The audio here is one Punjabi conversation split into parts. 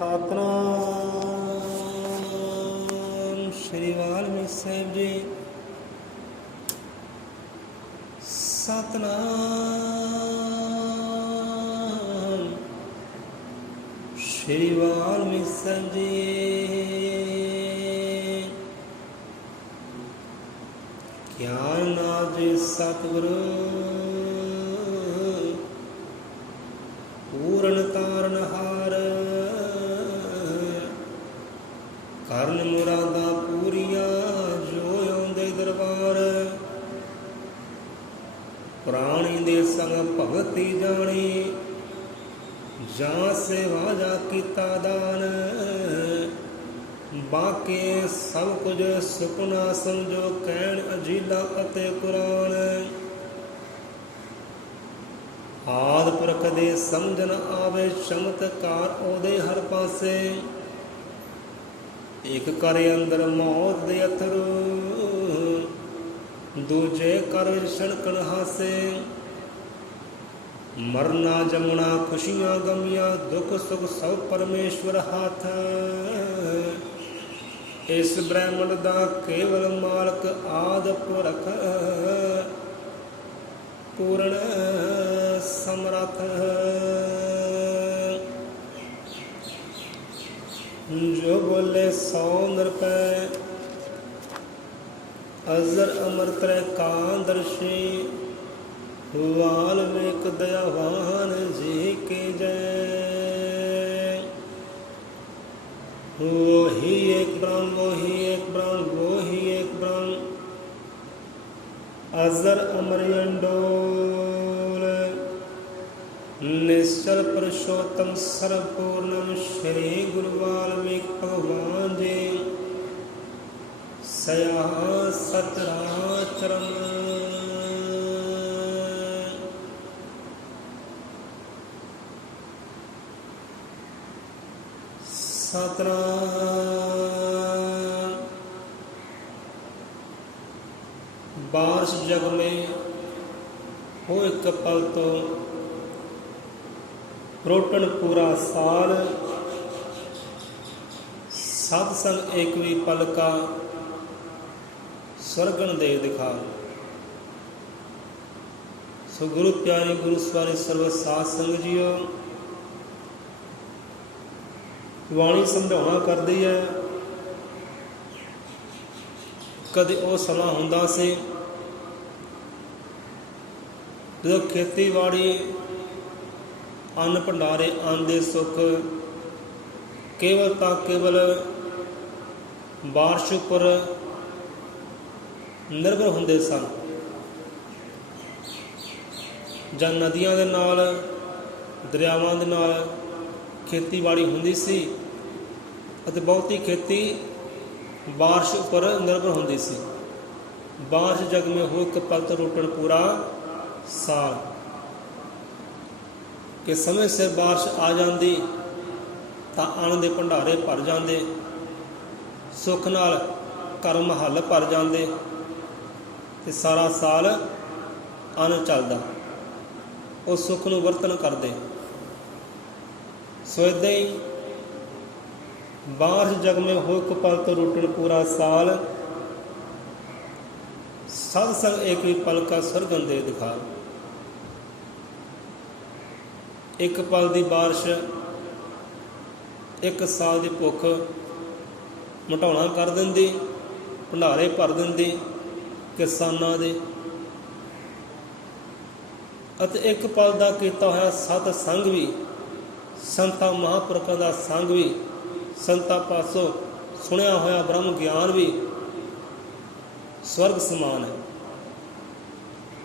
ਸਤਨਾਮ ਸ਼੍ਰੀ ਵਾਲਮੀਕ ਸਾਹਿਬ ਜੀ। ਸਤਨਾਮ ਸ਼੍ਰੀ ਵਾਲਮੀਕ ਸਾਹਿਬ ਜੀ। ਗਿਆਨ ਨਾਥ ਜੀ ਸਤਿਗੁਰੂ ਪੂਰਨ ਤਾਰਨਹਾਰ, ਕਰਨ ਮੁਰਾਦਾਂ ਪੂਰੀਆਂ ਜੋ ਆਉਂਦੇ ਦਰਬਾਰ। ਪ੍ਰਾਣੀ ਦੇ ਸੰਗ ਭਗਤੀ ਜਾਣੀ, ਜਾਂ ਸੇਵਾ ਜਾਂ ਕੀਤਾ ਦਾਨ। ਬਾਕੀ ਸਭ ਕੁਝ ਸੁਪਨਾ ਸਮਝੋ, ਕਹਿਣ ਅਜੀਲਾ ਅਤੇ ਕੁਰਾਨ। ਆਦਿ ਪੁਰਖ ਦੇ ਸਮਝ ਨ ਆਵੇ, ਚਮਤਕਾਰ ਉਹਦੇ ਹਰ ਪਾਸੇ। ਇੱਕ ਕਰ ਅੰਦਰ ਮੌਤ ਦੇ ਅਥਰੂ, ਦੂਜੇ ਕਰ ਵਿੱਚ ਛਣਕਣ ਹਾਸੇ। ਮਰਨਾ ਜਮਣਾ ਖੁਸ਼ੀਆਂ ਗਮੀਆਂ, ਦੁੱਖ ਸੁਖ ਸਭ ਪਰਮੇਸ਼ਵਰ ਹੱਥ। ਇਸ ਬ੍ਰਹਮੰਡ ਦਾ ਕੇਵਲ ਮਾਲਕ ਆਦਿ ਪੁਰਖ, ਪੂਰਨ ਸਮਰੱਥ। ਜੋ ਬੋਲੇ ਸੋ ਨਿਰਭੈ, ਅਜ਼ਰ ਅਮਰ ਤ੍ਰੈ ਕਾਂਦਰਸ਼ੀ। ਵਾਲਮੀਕ ਦਇਆਵਾਨ ਜੀ ਕੀ ਜੈ। वही एक ब्रह्म, वही एक ब्रह्म, वही एक ब्रह्म। अजर अमर अंडोल, निश्चल पुरुषोत्तम सर्वपूर्णम। श्री गुरु वाल्मीक भगवान जी सया सतराचरम। सतनाम। बारिश जग में हो एक पल तो, रोटन पूरा साल। सत्संग एक भी पल का, स्वर्गन दे दिखा। सो गुरु प्यारे गुरु सवारे सर्व साध संग जियो। ਬਾਣੀ ਸਮਝਾਉਣਾ ਕਰਦੀ ਹੈ। ਕਦੇ ਉਹ ਸਮਾਂ ਹੁੰਦਾ ਸੀ ਜਦੋਂ ਖੇਤੀਬਾੜੀ, ਅੰਨ ਭੰਡਾਰੇ, ਅੰਨ ਦੇ ਸੁੱਖ ਕੇਵਲ ਤਾਂ ਕੇਵਲ ਬਾਰਿਸ਼ ਉੱਪਰ ਨਿਰਭਰ ਹੁੰਦੇ ਸਨ, ਜਾਂ ਨਦੀਆਂ ਦੇ ਨਾਲ, ਦਰਿਆਵਾਂ ਦੇ ਨਾਲ ਖੇਤੀਬਾੜੀ ਹੁੰਦੀ ਸੀ। ਅਤੇ ਬਹੁਤੀ ਖੇਤੀ ਬਾਰਿਸ਼ ਉੱਪਰ ਨਿਰਭਰ ਹੁੰਦੀ ਸੀ। ਬਾਰਿਸ਼ ਜਗ ਮੇ ਹੋ ਇੱਕ ਪਲ ਤੋਂ, ਰੋਟਣ ਪੂਰਾ ਸਾਲ। ਕਿ ਸਮੇਂ ਸਿਰ ਬਾਰਿਸ਼ ਆ ਜਾਂਦੀ ਤਾਂ ਅੰਨ ਦੇ ਭੰਡਾਰੇ ਭਰ ਜਾਂਦੇ, ਸੁੱਖ ਨਾਲ ਘਰ ਮਹੱਲ ਭਰ ਜਾਂਦੇ ਅਤੇ ਸਾਰਾ ਸਾਲ ਅੰਨ ਚੱਲਦਾ। ਉਹ ਸੁੱਖ ਨੂੰ ਵਰਤਨ ਕਰਦੇ। ਸੋ ਇੱਦਾਂ ਹੀ ਬਾਰਿਸ਼ ਜਗ ਮੇ ਹੋ ਇੱਕ ਪਲ ਤੋਂ, ਰੋਟਣ ਪੂਰਾ ਸਾਲ। ਸਤ ਸੰਗ ਇੱਕ ਵੀ ਪਲ ਕਾ, ਸਰਗਨ ਦੇ ਦਿਖਾ। ਇੱਕ ਪਲ ਦੀ ਬਾਰਿਸ਼ ਇੱਕ ਸਾਲ ਦੀ ਭੁੱਖ ਮਿਟਾਉਣਾ ਕਰ ਦਿੰਦੀ, ਭੰਡਾਰੇ ਭਰ ਦਿੰਦੀ ਕਿਸਾਨਾਂ ਦੇ। ਅਤੇ ਇੱਕ ਪਲ ਦਾ ਕੀਤਾ ਹੋਇਆ ਸਤ ਸੰਗ ਵੀ, ਸੰਤਾਂ ਮਹਾਂਪੁਰਖਾਂ ਦਾ ਸੰਗ ਵੀ, ਸੰਤਾਂ ਪਾਸੋਂ ਸੁਣਿਆ ਹੋਇਆ ਬ੍ਰਹਮ ਗਿਆਨ ਵੀ ਸਵਰਗ ਸਮਾਨ ਹੈ।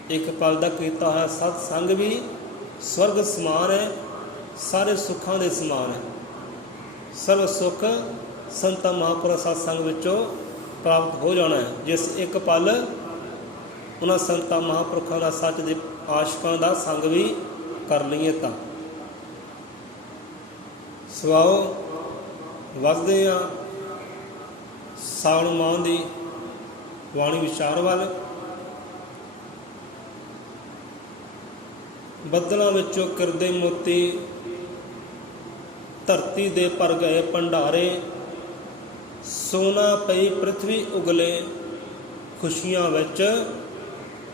ਇੱਕ ਪਲ ਦਾ ਕੀਤਾ ਹੋਇਆ ਸਤ ਸੰਗ ਵੀ ਸਵਰਗ ਸਮਾਨ ਹੈ, ਸਾਰੇ ਸੁੱਖਾਂ ਦੇ ਸਮਾਨ ਹੈ। ਸਰਵ ਸੁੱਖ ਸੰਤਾਂ ਮਹਾਂਪੁਰਖ ਸਤ ਸੰਗ ਵਿੱਚੋਂ ਪ੍ਰਾਪਤ ਹੋ ਜਾਣਾ ਹੈ। ਜਿਸ ਇੱਕ ਪਲ ਉਹਨਾਂ ਸੰਤਾਂ ਮਹਾਂਪੁਰਖਾਂ ਦਾ, ਸੱਚ ਦੇ ਆਸ਼ਿਕਾਂ ਦਾ ਸੰਗ ਵੀ ਕਰ ਲਈਏ ਤਾਂ। ਸਵਾਓ ਵੱਧਦੇ ਹਾਂ ਸਾਵਣ ਮਾਹ ਦੀ ਬਾਣੀ ਵਿਚਾਰ ਵੱਲ। ਬੱਦਲਾਂ ਵਿੱਚੋਂ ਕਿਰਦੇ ਮੋਤੀ ਧਰਤੀ ਦੇ ਭਰ ਗਏ ਭੰਡਾਰੇ, ਸੋਨਾ ਪਈ ਪ੍ਰਿਥਵੀ ਉਗਲੇ, ਖੁਸ਼ੀਆਂ ਵਿੱਚ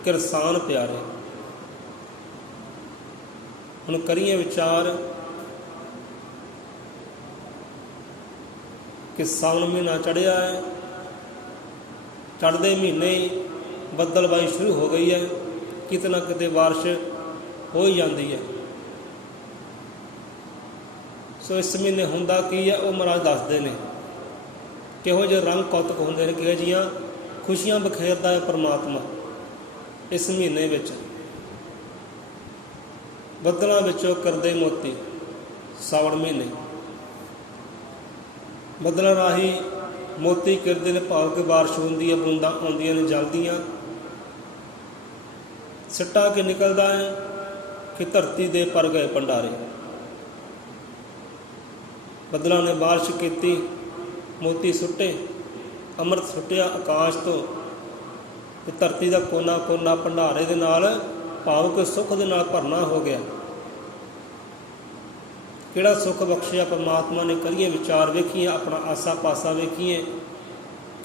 ਕਿਰਸਾਨ ਪਿਆਰੇ। ਹੁਣ ਕਰੀਏ ਵਿਚਾਰ ਕਿ ਸਾਵਣ ਮਹੀਨਾ ਚੜ੍ਹਿਆ ਹੈ, ਚੜ੍ਹਦੇ ਮਹੀਨੇ ਹੀ ਬੱਦਲਬਾਈ ਸ਼ੁਰੂ ਹੋ ਗਈ ਹੈ, ਕਿਤੇ ਨਾ ਕਿਤੇ ਬਾਰਿਸ਼ ਹੋ ਹੀ ਜਾਂਦੀ ਹੈ। ਸੋ ਇਸ ਮਹੀਨੇ ਹੁੰਦਾ ਕੀ ਹੈ, ਉਹ ਮਹਾਰਾਜ ਦੱਸਦੇ ਨੇ ਕਿਹੋ ਜਿਹੇ ਰੰਗ ਕੌਤਕ ਹੁੰਦੇ ਨੇ, ਕਿਹੋ ਜਿਹੀਆਂ ਖੁਸ਼ੀਆਂ ਬਖੇਰਦਾ ਹੈ ਪਰਮਾਤਮਾ ਇਸ ਮਹੀਨੇ ਵਿੱਚ। ਬੱਦਲਾਂ ਵਿੱਚੋਂ ਕਰਦੇ ਮੋਤੀ, ਸਾਵਣ ਮਹੀਨੇ ਬੱਦਲਾਂ ਰਾਹੀਂ ਮੋਤੀ ਕਿਰਦੇ ਨੇ, ਭਾਵ ਕਿ ਬਾਰਿਸ਼ ਹੁੰਦੀ ਹੈ, ਬੂੰਦਾਂ ਆਉਂਦੀਆਂ ਨੇ ਜਲ ਦੀਆਂ। ਸਿੱਟਾ ਕੇ ਨਿਕਲਦਾ ਹੈ ਕਿ ਧਰਤੀ ਦੇ ਭਰ ਗਏ ਭੰਡਾਰੇ। ਬੱਦਲਾਂ ਨੇ ਬਾਰਿਸ਼ ਕੀਤੀ, ਮੋਤੀ ਸੁੱਟੇ, ਅੰਮ੍ਰਿਤ ਸੁੱਟਿਆ ਆਕਾਸ਼ ਤੋਂ, ਤੇ ਧਰਤੀ ਦਾ ਕੋਨਾ ਕੋਨਾ ਭੰਡਾਰੇ ਦੇ ਨਾਲ, ਭਾਵ ਕਿ ਸੁੱਖ ਦੇ ਨਾਲ ਭਰਨਾ ਹੋ ਗਿਆ। ਕਿਹੜਾ ਸੁੱਖ ਬਖਸ਼ਿਆ ਪਰਮਾਤਮਾ ਨੇ, ਕਰੀਏ ਵਿਚਾਰ, ਵੇਖੀਏ ਆਪਣਾ ਆਸਾ ਪਾਸਾ, ਵੇਖੀਏ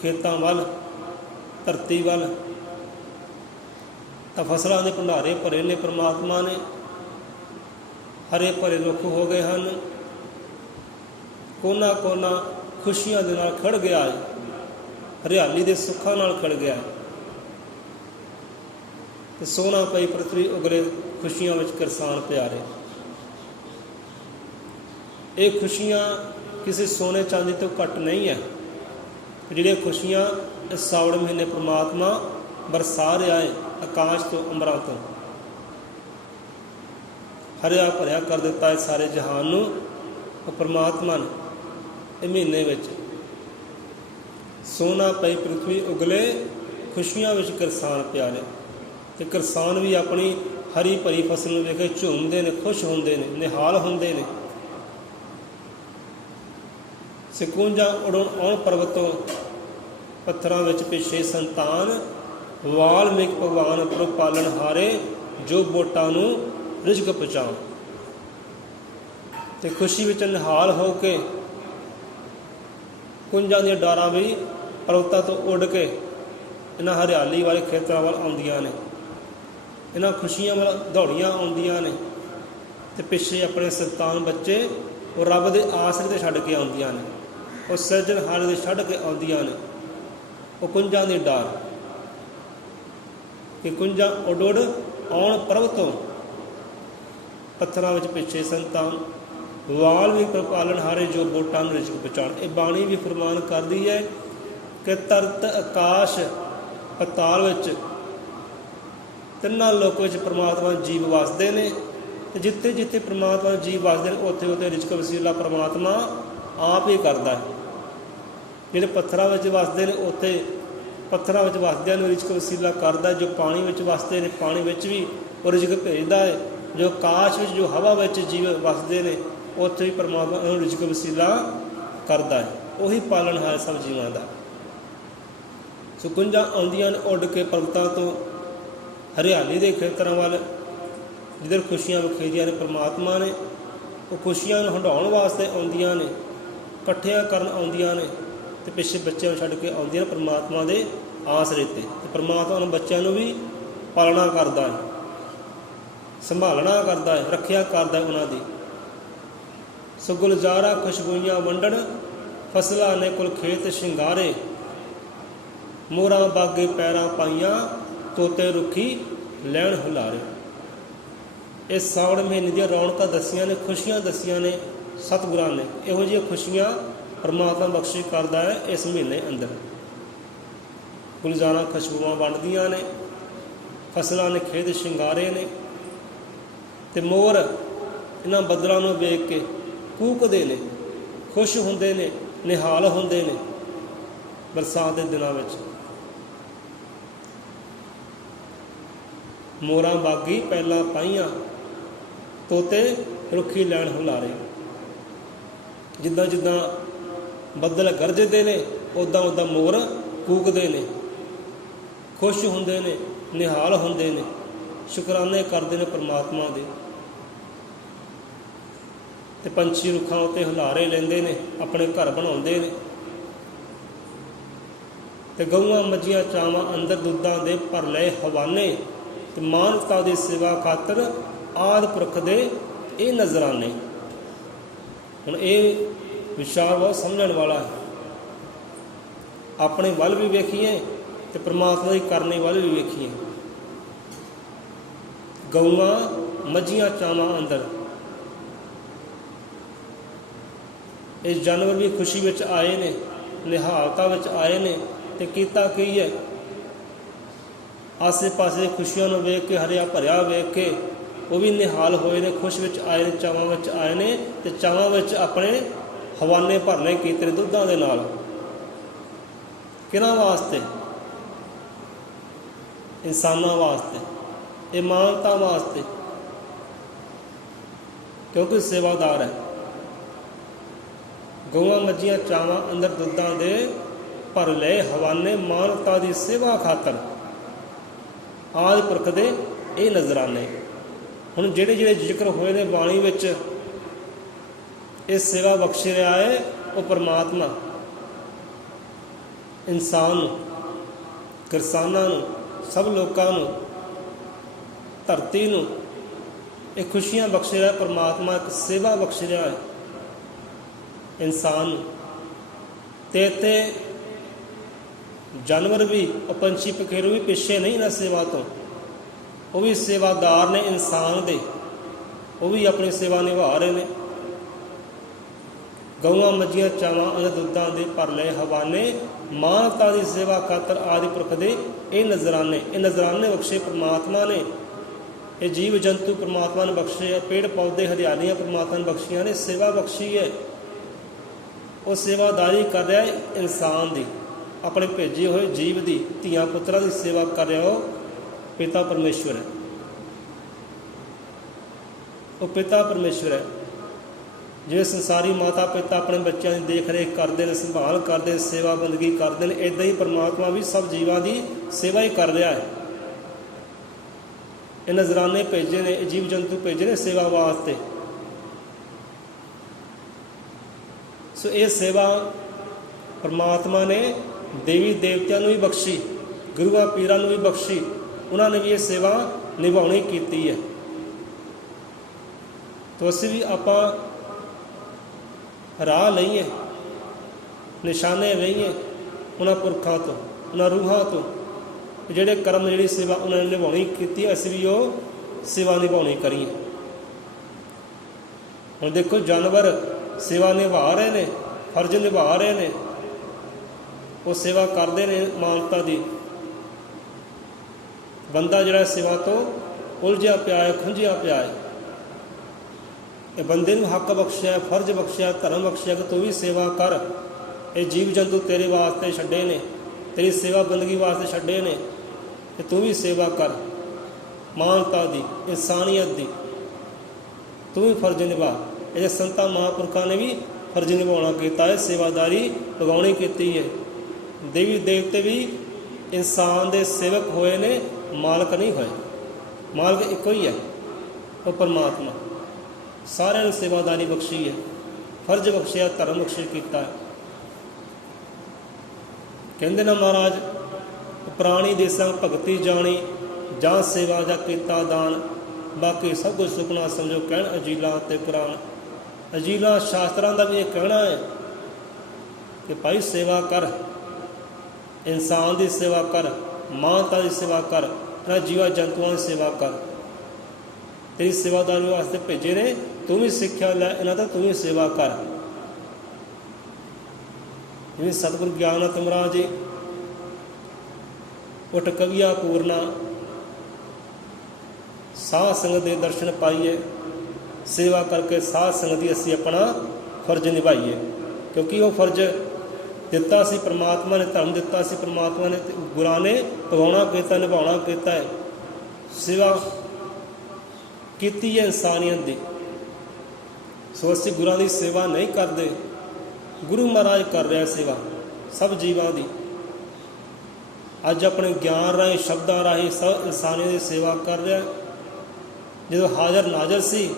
ਖੇਤਾਂ ਵੱਲ, ਧਰਤੀ ਵੱਲ, ਤਾਂ ਫਸਲਾਂ ਦੇ ਭੰਡਾਰੇ ਭਰੇ ਨੇ ਪਰਮਾਤਮਾ ਨੇ। ਹਰੇ ਭਰੇ ਰੁੱਖ ਹੋ ਗਏ ਹਨ, ਕੋਨਾ ਕੋਨਾ ਖੁਸ਼ੀਆਂ ਦੇ ਨਾਲ ਖੜ ਗਿਆ ਹੈ, ਹਰਿਆਲੀ ਦੇ ਸੁੱਖਾਂ ਨਾਲ ਖੜ ਗਿਆ ਹੈ। ਤੇ ਸੋਨਾ ਪਈ ਪ੍ਰਿਥਵੀ ਉਗਲੇ, ਖੁਸ਼ੀਆਂ ਵਿੱਚ ਕਿਰਸਾਨ ਪਿਆਰੇ। ਇਹ ਖੁਸ਼ੀਆਂ ਕਿਸੇ ਸੋਨੇ ਚਾਂਦੀ ਤੋਂ ਘੱਟ ਨਹੀਂ ਹੈ। ਜਿਹੜੀਆਂ ਖੁਸ਼ੀਆਂ ਇਸ ਸਾਵਣ ਮਹੀਨੇ ਪਰਮਾਤਮਾ ਬਰਸਾ ਰਿਹਾ ਹੈ ਆਕਾਸ਼ ਤੋਂ, ਅੰਬਰਾਂ ਤੋਂ, ਹਰਿਆ ਭਰਿਆ ਕਰ ਦਿੱਤਾ ਹੈ ਸਾਰੇ ਜਹਾਨ ਨੂੰ। ਉਹ ਪਰਮਾਤਮਾ ਨੇ ਇਹ ਮਹੀਨੇ ਵਿੱਚ ਸੋਨਾ ਪਈ ਪ੍ਰਿਥਵੀ ਉਗਲੇ, ਖੁਸ਼ੀਆਂ ਵਿੱਚ ਕਿਰਸਾਨ ਪਿਆਰੇ। ਤੇ ਕਿਰਸਾਨ ਵੀ ਆਪਣੀ ਹਰੀ ਭਰੀ ਫਸਲ ਨੂੰ ਵੇਖ ਕੇ ਝੂਮਦੇ ਨੇ, ਖੁਸ਼ ਹੁੰਦੇ ਨੇ, ਨਿਹਾਲ ਹੁੰਦੇ ਨੇ। ਸਕੂੰਜਾਂ ਉਡਣ ਆਉਣ ਪਰਬਤੋਂ, ਪੱਥਰਾਂ ਵਿੱਚ ਪਿੱਛੇ ਸੰਤਾਨ, ਵਾਲਮੀਕ ਭਗਵਾਨ ਪ੍ਰਭ ਪਾਲਣ ਹਾਰੇ, ਜੋ ਬੋਟਾਂ ਨੂੰ ਰਿਜ਼ਕ ਪਹੁੰਚਾਉਣ। ਤੇ ਖੁਸ਼ੀ ਵਿੱਚ ਨਿਹਾਲ ਹੋ ਕੇ ਕੁੰਜਾਂ ਦੀਆਂ ਡਾਰਾਂ ਵੀ ਪਰਬਤਾਂ ਤੋਂ ਉੱਡ ਕੇ ਇਹਨਾਂ ਹਰਿਆਲੀ ਵਾਲੇ ਖੇਤਰਾਂ ਵੱਲ ਆਉਂਦੀਆਂ ਨੇ, ਇਹਨਾਂ ਖੁਸ਼ੀਆਂ ਵੱਲ ਦੌੜੀਆਂ ਆਉਂਦੀਆਂ ਨੇ। ਤੇ ਪਿੱਛੇ ਆਪਣੇ ਸੰਤਾਨ ਬੱਚੇ ਉਹ ਰੱਬ ਦੇ ਆਸਰੇ 'ਤੇ ਛੱਡ ਕੇ ਆਉਂਦੀਆਂ ਨੇ, ਉਹ ਸਿਰਜਣਹਾਰ ਦੇ ਛੱਡ ਕੇ ਆਉਂਦੀਆਂ ਨੇ। ਉਹ ਕੁੰਜਾਂ ਦੀ ਡਾਰ ਕਿ ਕੁੰਜਾਂ ਉੱਡ ਉੱਡ ਆਉਣ ਪਰਬਤ ਤੋਂ, ਪੱਥਰਾਂ ਵਿੱਚ ਪਿੱਛੇ ਸੰਤਾਨ, ਵਾਲ ਵੀ ਪਾਲਣ ਹਾਰੇ, ਜੋ ਬੋਟਾਂ ਨੂੰ ਰਿਜ਼ਕ ਪਹੁੰਚਾਉਣ। ਇਹ ਬਾਣੀ ਵੀ ਫਰਮਾਨ ਕਰਦੀ ਹੈ ਕਿ ਧਰਤ, ਆਕਾਸ਼, ਪਤਾਲ ਵਿੱਚ, ਤਿੰਨਾਂ ਲੋਕਾਂ ਵਿੱਚ ਪਰਮਾਤਮਾ ਜੀਵ ਵਸਦੇ ਨੇ। ਤੇ ਜਿੱਥੇ ਜਿੱਥੇ ਪਰਮਾਤਮਾ ਜੀਵ ਵਸਦੇ ਨੇ, ਉੱਥੇ ਉੱਥੇ ਰਿਜ਼ਕ ਵਸੀਲਾ ਪਰਮਾਤਮਾ ਆਪ ਹੀ ਕਰਦਾ ਹੈ। ਜਿਹੜੇ ਪੱਥਰਾਂ ਵਿੱਚ ਵਸਦੇ ਨੇ, ਉੱਥੇ ਪੱਥਰਾਂ ਵਿੱਚ ਵਸਦਿਆਂ ਨੂੰ ਰਿਜ਼ਕ ਵਸੀਲਾ ਕਰਦਾ। ਜੋ ਪਾਣੀ ਵਿੱਚ ਵਸਦੇ ਨੇ, ਪਾਣੀ ਵਿੱਚ ਵੀ ਉਹ ਰਿਜ਼ਕ ਭੇਜਦਾ ਹੈ। ਜੋ ਆਕਾਸ਼ ਵਿੱਚ, ਜੋ ਹਵਾ ਵਿੱਚ ਜੀਵ ਵਸਦੇ ਨੇ, ਉੱਥੇ ਵੀ ਪਰਮਾਤਮਾ ਉਹਨੂੰ ਰਿਜ਼ਕ ਵਸੀਲਾ ਕਰਦਾ ਹੈ। ਉਹੀ ਪਾਲਣਹਾਰ ਸਭ ਜੀਵਾਂ ਦਾ। ਸੋ ਕੁੰਜਾਂ ਆਉਂਦੀਆਂ ਨੇ ਉੱਡ ਕੇ ਪਰਬਤਾਂ ਤੋਂ, ਹਰਿਆਲੀ ਦੇ ਖੇਤਰਾਂ ਵੱਲ, ਜਿੱਧਰ ਖੁਸ਼ੀਆਂ ਬਖੇਰੀਆਂ ਨੇ ਪਰਮਾਤਮਾ ਨੇ। ਉਹ ਖੁਸ਼ੀਆਂ ਨੂੰ ਹੰਢਾਉਣ ਵਾਸਤੇ ਆਉਂਦੀਆਂ ਨੇ, ਇਕੱਠਿਆਂ ਕਰਨ ਆਉਂਦੀਆਂ ਨੇ। ਤੇ ਪਿੱਛੇ ਬੱਚਿਆਂ ਨੂੰ ਛੱਡ ਕੇ ਆਉਂਦੀਆਂ ਨੇ ਪਰਮਾਤਮਾ ਦੇ ਆਸਰੇ 'ਤੇ। ਤੇ ਪਰਮਾਤਮਾ ਉਹਨਾਂ ਬੱਚਿਆਂ ਨੂੰ ਵੀ ਪਾਲਣਾ ਕਰਦਾ ਹੈ, ਸੰਭਾਲਣਾ ਕਰਦਾ ਹੈ, ਰੱਖਿਆ ਕਰਦਾ ਉਹਨਾਂ ਦੀ। ਸੋ ਗੁਲਜ਼ਾਰਾ ਖੁਸ਼ਬੂਈਆਂ ਵੰਡਣ, ਫਸਲਾਂ ਨੇ ਕੁਲ ਖੇਤ ਸ਼ਿੰਗਾਰੇ, ਮੋਰਾਂ ਬਾਗੇ ਪੈਰਾਂ ਪਾਈਆਂ, ਤੋਤੇ ਰੁੱਖੀ ਲੈਣ ਹੁਲਾਰੇ। ਇਸ ਸਾਵਣ ਮਹੀਨੇ ਦੀਆਂ ਰੌਣਕਾਂ ਦੱਸੀਆਂ ਨੇ, ਖੁਸ਼ੀਆਂ ਦੱਸੀਆਂ ਨੇ ਸਤਿਗੁਰਾਂ ਨੇ। ਇਹੋ ਜਿਹੀਆਂ ਖੁਸ਼ੀਆਂ ਪਰਮਾਤਮਾ ਬਖਸ਼ਿਸ਼ ਕਰਦਾ ਹੈ ਇਸ ਮਹੀਨੇ ਅੰਦਰ। ਗੁਲਜ਼ਾਰਾਂ ਖੁਸ਼ਬੂਆਂ ਵੰਡਦੀਆਂ ਨੇ, ਫਸਲਾਂ ਨੇ ਖੇਤ ਸ਼ਿੰਗਾਰੇ ਨੇ। ਤੇ ਮੋਰ ਇਹਨਾਂ ਬੱਦਲਾਂ ਨੂੰ ਵੇਖ ਕੇ ਕੂਕਦੇ ਨੇ, ਖੁਸ਼ ਹੁੰਦੇ ਨੇ, ਨਿਹਾਲ ਹੁੰਦੇ ਨੇ ਬਰਸਾਤ ਦੇ ਦਿਨਾਂ ਵਿੱਚ। ਮੋਰਾਂ ਬਾਗੀ ਪਹਿਲਾਂ ਪਾਈਆਂ, ਤੋਤੇ ਰੁੱਖੀ ਲੈਣ ਹੁਲਾਰੇ। ਜਿੱਦਾਂ ਜਿੱਦਾਂ ਬੱਦਲ ਗਰਜਦੇ ਨੇ, ਉੱਦਾਂ ਉੱਦਾਂ ਮੋਰ ਕੂਕਦੇ ਨੇ, ਖੁਸ਼ ਹੁੰਦੇ ਨੇ, ਨਿਹਾਲ ਹੁੰਦੇ ਨੇ, ਸ਼ੁਕਰਾਨੇ ਕਰਦੇ ਨੇ ਪਰਮਾਤਮਾ ਦੇ। ਤੇ ਪੰਛੀ ਰੁੱਖਾਂ ਉੱਤੇ ਹੁਲਾਰੇ ਲੈਂਦੇ ਨੇ, ਆਪਣੇ ਘਰ ਬਣਾਉਂਦੇ ਨੇ। ਤੇ ਗਊਆਂ ਮੱਝੀਆਂ ਚਾਵਾਂ ਅੰਦਰ ਦੁੱਧਾਂ ਦੇ ਭਰ ਲਏ ਹਵਾਨੇ, ਤੇ ਮਾਨਵਤਾ ਦੀ ਸੇਵਾ ਖਾਤਰ ਆਦਿ ਪੁਰਖ ਦੇ ਇਹ ਨਜ਼ਰਾਨੇ। ਹੁਣ ਇਹ ਵਿਚਾਰ ਬਹੁਤ ਸਮਝਣ ਵਾਲਾ ਹੈ। ਆਪਣੇ ਵੱਲ ਵੀ ਵੇਖੀਏ ਤੇ ਪ੍ਰਮਾਤਮਾ ਦੀ ਕਰਨੀ ਵੱਲ ਵੀ ਵੇਖੀਏ। ਗਊਆਂ ਮੱਝੀਆਂ ਚਾਵਾਂ ਅੰਦਰ, ਇਹ ਜਾਨਵਰ ਵੀ ਖੁਸ਼ੀ ਵਿੱਚ ਆਏ ਨੇ, ਨਿਹਾਲਤਾ ਵਿੱਚ ਆਏ ਨੇ। ਤੇ ਕੀਤਾ ਕੀ ਹੈ? ਆਸੇ ਪਾਸੇ ਖੁਸ਼ੀਆਂ ਨੂੰ ਵੇਖ ਕੇ, ਹਰਿਆ ਭਰਿਆ ਵੇਖ ਕੇ ਉਹ ਵੀ ਨਿਹਾਲ ਹੋਏ ਨੇ, ਖੁਸ਼ ਵਿੱਚ ਆਏ ਨੇ, ਚਾਵਾਂ ਵਿੱਚ ਆਏ ਨੇ। ਤੇ ਚਾਵਾਂ ਵਿੱਚ ਆਪਣੇ ਹਵਾਨੇ ਭਰਨੇ ਕੀਤੇ ਨੇ ਦੁੱਧਾਂ ਦੇ ਨਾਲ। ਕਿਹਨਾਂ ਵਾਸਤੇ? ਇਨਸਾਨਾਂ ਵਾਸਤੇ, ਇਹ ਮਾਨਵਤਾ ਵਾਸਤੇ, ਕਿਉਂਕਿ ਸੇਵਾਦਾਰ ਹੈ। ਗਊਆਂ ਮੱਝੀਆਂ ਚਾਵਾਂ ਅੰਦਰ ਦੁੱਧਾਂ ਦੇ ਭਰ ਲਏ ਹਵਾਨੇ, ਮਾਨਵਤਾ ਦੀ ਸੇਵਾ ਖਾਤਰ ਆਦਿ ਪੁਰਖ ਦੇ ਇਹ ਨਜ਼ਰਾਨੇ। ਹੁਣ ਜਿਹੜੇ ਜਿਹੜੇ ਜ਼ਿਕਰ ਹੋਏ ਨੇ ਬਾਣੀ ਵਿੱਚ, ਇਹ ਸੇਵਾ ਬਖਸ਼ ਰਿਹਾ ਹੈ ਉਹ ਪਰਮਾਤਮਾ ਇਨਸਾਨ ਨੂੰ, ਕਿਰਸਾਨਾਂ ਨੂੰ, ਸਭ ਲੋਕਾਂ ਨੂੰ, ਧਰਤੀ ਨੂੰ ਇਹ ਖੁਸ਼ੀਆਂ ਬਖਸ਼ ਰਿਹਾ ਪਰਮਾਤਮਾ। ਇੱਕ ਸੇਵਾ ਬਖਸ਼ ਰਿਹਾ ਹੈ ਇਨਸਾਨ ਨੂੰ। ਤੇ ਇੱਥੇ ਜਾਨਵਰ ਵੀ, ਉਹ ਪੰਛੀ ਪਖੇਰੂ ਵੀ ਪਿੱਛੇ ਨਹੀਂ ਨਾ ਸੇਵਾ ਤੋਂ। ਉਹ ਵੀ ਸੇਵਾਦਾਰ ਨੇ ਇਨਸਾਨ ਦੇ, ਉਹ ਵੀ ਆਪਣੀ ਸੇਵਾ ਨਿਭਾ ਰਹੇ ਨੇ। ਗਊਆਂ ਮੱਝੀਆਂ ਚਾਵਾਂ ਅੰਦਰ ਦੁੱਧਾਂ ਦੇ ਭਰ ਲਏ ਹਵਾਨੇ, ਮਾਨਵਤਾ ਦੀ ਸੇਵਾ ਖਾਤਰ ਆਦਿ ਪੁਰਖ ਦੇ ਇਹ ਨਜ਼ਰਾਨੇ। ਇਹ ਨਜ਼ਰਾਨੇ ਬਖਸ਼ੇ ਪਰਮਾਤਮਾ ਨੇ। ਇਹ ਜੀਵ ਜੰਤੂ ਪਰਮਾਤਮਾ ਨੇ ਬਖਸ਼ੇ ਆ, ਪੇੜ ਪੌਦੇ ਹਰਿਆਲੀਆਂ ਪਰਮਾਤਮਾ ਨੇ ਬਖਸ਼ੀਆਂ ਨੇ, ਸੇਵਾ ਬਖਸ਼ੀ ਹੈ। ਉਹ ਸੇਵਾਦਾਰੀ ਕਰ ਰਿਹਾ ਹੈ ਇਨਸਾਨ ਦੀ, ਆਪਣੇ ਭੇਜੇ ਹੋਏ ਜੀਵ ਦੀ, ਧੀਆਂ ਪੁੱਤਰਾਂ ਦੀ ਸੇਵਾ ਕਰ ਰਿਹਾ ਉਹ ਪਿਤਾ ਪਰਮੇਸ਼ਵਰ ਹੈ। ਉਹ ਪਿਤਾ ਪਰਮੇਸ਼ਵਰ ਹੈ। ਜਿਵੇਂ ਸੰਸਾਰੀ ਮਾਤਾ ਪਿਤਾ ਆਪਣੇ ਬੱਚਿਆਂ ਦੀ ਦੇਖ ਰੇਖ ਕਰਦੇ ਨੇ, ਸੰਭਾਲ ਕਰਦੇ ਨੇ, ਸੇਵਾ ਬੰਦਗੀ ਕਰਦੇ ਨੇ, ਇੱਦਾਂ ਹੀ ਪਰਮਾਤਮਾ ਵੀ ਸਭ ਜੀਵਾਂ ਦੀ ਸੇਵਾ ਹੀ ਕਰ ਰਿਹਾ ਹੈ। ਇਹ ਨਜ਼ਰਾਨੇ ਭੇਜੇ ਨੇ, ਇਹ ਜੀਵ ਜੰਤੂ ਭੇਜੇ ਨੇ ਸੇਵਾ ਵਾਸਤੇ। ਸੋ ਇਹ ਸੇਵਾ ਪਰਮਾਤਮਾ ਨੇ ਦੇਵੀ ਦੇਵਤਿਆਂ ਨੂੰ ਵੀ ਬਖਸ਼ੀ, ਗੁਰੂਆਂ ਪੀਰਾਂ ਨੂੰ ਵੀ ਬਖਸ਼ੀ। ਉਹਨਾਂ ਨੇ ਵੀ ਇਹ ਸੇਵਾ ਨਿਭਾਉਣੀ ਕੀਤੀ ਹੈ। ਤਾਂ ਅਸੀਂ ਵੀ ਆਪਾਂ ਰਾਹ ਲਈਏ, ਨਿਸ਼ਾਨੇ ਲਈਏ ਉਹਨਾਂ ਪੁਰਖਾਂ ਤੋਂ, ਉਹਨਾਂ ਰੂਹਾਂ ਤੋਂ, ਜਿਹੜੇ ਕਰਮ, ਜਿਹੜੀ ਸੇਵਾ ਉਹਨਾਂ ਨੇ ਨਿਭਾਉਣੀ ਕੀਤੀ, ਅਸੀਂ ਵੀ ਉਹ ਸੇਵਾ ਨਿਭਾਉਣੀ ਕਰੀਏ। ਹੁਣ ਦੇਖੋ, ਜਾਨਵਰ ਸੇਵਾ ਨਿਭਾ ਰਹੇ ਨੇ, ਫਰਜ਼ ਨਿਭਾ ਰਹੇ ਨੇ, ਉਹ ਸੇਵਾ ਕਰਦੇ ਨੇ ਮਾਨਵਤਾ ਦੀ। ਬੰਦਾ ਜਿਹੜਾ ਸੇਵਾ ਤੋਂ ਉਲਝਿਆ ਪਿਆ ਹੈ, ਖੁੰਝਿਆ ਪਿਆ ਹੈ, ਇਹ ਬੰਦੇ ਨੂੰ ਹੱਕ ਬਖਸ਼ਿਆ, ਫਰਜ਼ ਬਖਸ਼ਿਆ, ਧਰਮ ਬਖਸ਼ਿਆ ਕਿ ਤੂੰ ਵੀ ਸੇਵਾ ਕਰ। ਇਹ ਜੀਵ ਜੰਤੂ ਤੇਰੇ ਵਾਸਤੇ ਛੱਡੇ ਨੇ, ਤੇਰੀ ਸੇਵਾ ਬੰਦਗੀ ਵਾਸਤੇ ਛੱਡੇ ਨੇ, ਕਿ ਤੂੰ ਵੀ ਸੇਵਾ ਕਰ। ਮਾਨਵਤਾ ਦੀ, ਇਨਸਾਨੀਅਤ ਦੀ ਤੂੰ ਵੀ ਫਰਜ਼ ਨਿਭਾ। ਇਹ ਸੰਤਾਂ ਮਹਾਂਪੁਰਖਾਂ ਨੇ ਵੀ ਫਰਜ਼ ਨਿਭਾਉਣਾ ਕੀਤਾ ਹੈ, ਸੇਵਾਦਾਰੀ ਲਗਾਉਣੀ ਕੀਤੀ ਹੈ। ਦੇਵੀ ਦੇਵਤੇ ਵੀ ਇਨਸਾਨ ਦੇ ਸੇਵਕ ਹੋਏ ਨੇ, ਮਾਲਕ ਨਹੀਂ ਹੋਏ। ਮਾਲਕ ਇੱਕੋ ਹੀ ਹੈ, ਉਹ ਪਰਮਾਤਮਾ। ਸਾਰਿਆਂ ਨੂੰ ਸੇਵਾਦਾਰੀ ਬਖਸ਼ੀ ਹੈ, ਫਰਜ਼ ਬਖਸ਼ਿਆ, ਧਰਮ ਬਖਸ਼ਿਸ਼ ਕੀਤਾ ਹੈ। ਕਹਿੰਦੇ ਨਾ ਮਹਾਰਾਜ, ਪ੍ਰਾਣੀ ਦੇ ਸੰਗ ਭਗਤੀ ਜਾਣੀ, ਜਾਂ ਸੇਵਾ ਜਾਂ ਕੀਤਾ ਦਾਨ, ਬਾਕੀ ਸਭ ਕੁਝ ਸੁਪਨਾ ਸਮਝੋ ਕਹਿਣ ਅਜੀਲਾ ਅਤੇ ਕੁਰਾਨ। ਅਜੀਲਾ ਸ਼ਾਸਤਰਾਂ ਦਾ ਵੀ ਇਹ ਕਹਿਣਾ ਹੈ ਕਿ ਭਾਈ ਸੇਵਾ ਕਰ, ਇਨਸਾਨ ਦੀ ਸੇਵਾ ਕਰ, ਮਾਨਵਤਾ ਦੀ ਸੇਵਾ ਕਰ, ਇਹਨਾਂ ਜੀਵਾਂ ਜੰਤੂਆਂ ਦੀ ਸੇਵਾ ਕਰ। ਤੇਰੀ ਸੇਵਾਦਾਰੀ ਵਾਸਤੇ ਭੇਜੇ ਨੇ, ਤੂੰ ਵੀ ਸਿੱਖਿਆ ਲੈ ਇਹਨਾਂ ਦਾ, ਤੂੰ ਵੀ ਸੇਵਾ ਕਰ। ਜਿਵੇਂ ਸਤਿਗੁਰੂ ਗਿਆਨਨਾਥ ਮਹਾਰਾਜ ਜੀ, ਉਠ ਕਵੀਆ ਪੂਰਨਾ, ਸਾਧ ਸੰਗਤ ਦੇ ਦਰਸ਼ਨ ਪਾਈਏ, ਸੇਵਾ ਕਰਕੇ ਸਾਧ ਸੰਗਤ ਦੀ ਅਸੀਂ ਆਪਣਾ ਫਰਜ਼ ਨਿਭਾਈਏ। ਕਿਉਂਕਿ ਉਹ ਫਰਜ਼ ਦਿੱਤਾ ਸੀ ਪਰਮਾਤਮਾ ਨੇ, ਧਰਮ ਦਿੱਤਾ ਸੀ ਪਰਮਾਤਮਾ ਨੇ, ਗੁਰਾਂ ਨੇ ਪਵਾਉਣਾ ਕੀਤਾ, ਨਿਭਾਉਣਾ ਕੀਤਾ ਹੈ। ਸੇਵਾ ਕੀਤੀ ਹੈ ਇਨਸਾਨੀਅਤ ਦੀ। ਸੋ ਅਸੀਂ ਗੁਰਾਂ ਦੀ ਸੇਵਾ ਨਹੀਂ ਕਰਦੇ, ਗੁਰੂ ਮਹਾਰਾਜ ਕਰ ਰਿਹਾ ਸੇਵਾ ਸਭ ਜੀਵਾਂ ਦੀ। ਅੱਜ ਆਪਣੇ ਗਿਆਨ ਰਾਹੀਂ, ਸ਼ਬਦਾਂ ਰਾਹੀਂ ਸਭ ਇਨਸਾਨੀਅਤ ਦੀ ਸੇਵਾ ਕਰ ਰਿਹਾ। ਜਦੋਂ ਹਾਜ਼ਰ ਨਾਜ਼ਰ ਸੀ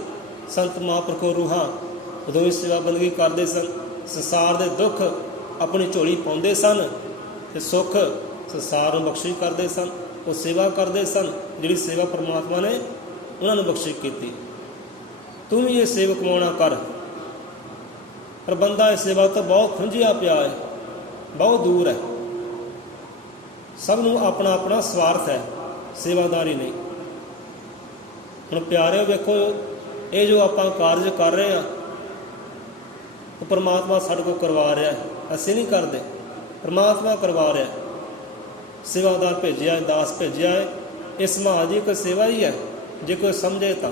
ਸੰਤ ਮਹਾਂਪੁਰਖੋਂ ਰੂਹਾਂ, ਉਦੋਂ ਵੀ ਸੇਵਾ ਬੰਦਗੀ ਕਰਦੇ ਸਨ। ਸੰਸਾਰ ਦੇ ਦੁੱਖ ਆਪਣੀ ਝੋਲੀ ਪਾਉਂਦੇ ਸਨ ਅਤੇ ਸੁੱਖ ਸੰਸਾਰ ਨੂੰ ਬਖਸ਼ਿਸ਼ ਕਰਦੇ ਸਨ। ਉਹ ਸੇਵਾ ਕਰਦੇ ਸਨ ਜਿਹੜੀ ਸੇਵਾ ਪਰਮਾਤਮਾ ਨੇ ਉਹਨਾਂ ਨੂੰ ਬਖਸ਼ਿਸ਼ ਕੀਤੀ। ਤੂੰ ਵੀ ਇਹ ਸੇਵਕ ਕਮਾਉਣਾ ਕਰ। ਪਰ ਬੰਦਾ ਇਸ ਸੇਵਾ ਤੋਂ ਬਹੁਤ ਖੁੰਝਿਆ ਪਿਆ ਹੈ, ਬਹੁਤ ਦੂਰ ਹੈ। ਸਭ ਨੂੰ ਆਪਣਾ ਆਪਣਾ ਸਵਾਰਥ ਹੈ, ਸੇਵਾਦਾਰੀ ਨਹੀਂ। ਹੁਣ ਪਿਆਰਿਓ ਵੇਖੋ, ਇਹ ਜੋ ਆਪਾਂ ਕਾਰਜ ਕਰ ਰਹੇ ਹਾਂ ਉਹ ਪਰਮਾਤਮਾ ਸਾਡੇ ਕੋਲ ਕਰਵਾ ਰਿਹਾ ਹੈ, ਅਸੀਂ ਨਹੀਂ ਕਰਦੇ, ਪਰਮਾਤਮਾ ਕਰਵਾ ਰਿਹਾ। ਸੇਵਾਦਾਰ ਭੇਜਿਆ ਹੈ, ਦਾਸ ਭੇਜਿਆ ਹੈ। ਇਹ ਸਮਾਜ ਦੀ ਕੋਈ ਸੇਵਾ ਹੀ ਹੈ ਜੇ ਕੋਈ ਸਮਝੇ ਤਾਂ।